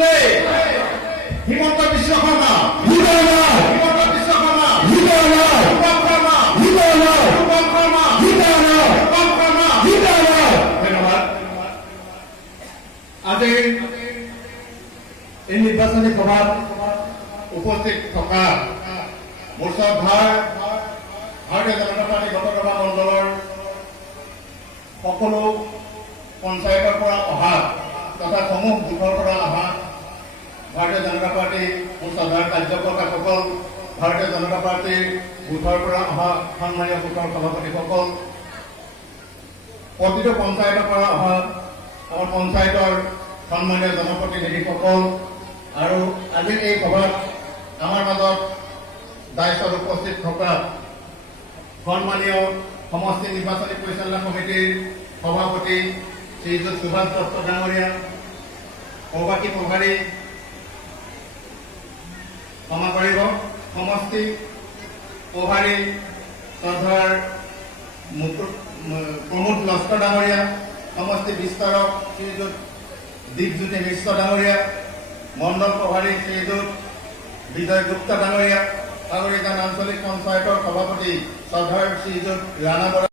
ফুলে হিমন্ত বিশ্ব শৰ্মা হিমন্ত বিশ্ব শৰ্মা ৰূপম শৰ্মা ধন্যবাদ। আজি এই নিৰ্বাচনী সভাত উপস্থিত থকা মোৰ শ্ৰদ্ধাৰ ভাৰতীয় জনতা পাৰ্টি গটকৰা মণ্ডলৰ সকলো পঞ্চায়তৰ পৰা অহা তথা সমূহ বুথৰ পৰা অহা ভাৰতীয় জনতা পাৰ্টি মোৰ শ্ৰদ্ধাৰ কাৰ্যকৰ্তাসকল, ভাৰতীয় জনতা পাৰ্টিৰ বুথৰ পৰা অহা সন্মানীয় বুথৰ সভাপতিসকল, প্ৰতিটো পঞ্চায়তৰ পৰা অহা আমাৰ পঞ্চায়তৰ সন্মানীয় জনপ্ৰতিনিধিসকল আৰু আজিৰ এই সভাত আমাৰ মাজত দায়িত্বত উপস্থিত থকা সন্মানীয় সমষ্টি নিৰ্বাচনী পৰিচালনা সমিতিৰ সভাপতি শ্ৰীযুত সুভাষ দত্ত ডাঙৰীয়া, সৌভাকী প্ৰভাৰী, ক্ষমা কৰিব, সমষ্টি প্ৰভাৰী শ্ৰদ্ধাৰ প্ৰমোদ লস্কৰ ডাঙৰীয়া, সমষ্টি বিস্তাৰক শ্ৰীযুত দীপজ্যোতি মিশ্ৰ ডাঙৰীয়া, মণ্ডল প্ৰভাৰী শ্ৰীযুত বিজয় গুপ্তা ডাঙৰীয়া, কাগৰিজান আঞ্চলিক পঞ্চায়তৰ সভাপতি শ্ৰদ্ধাৰ শ্ৰীযুত ৰাণা বৰা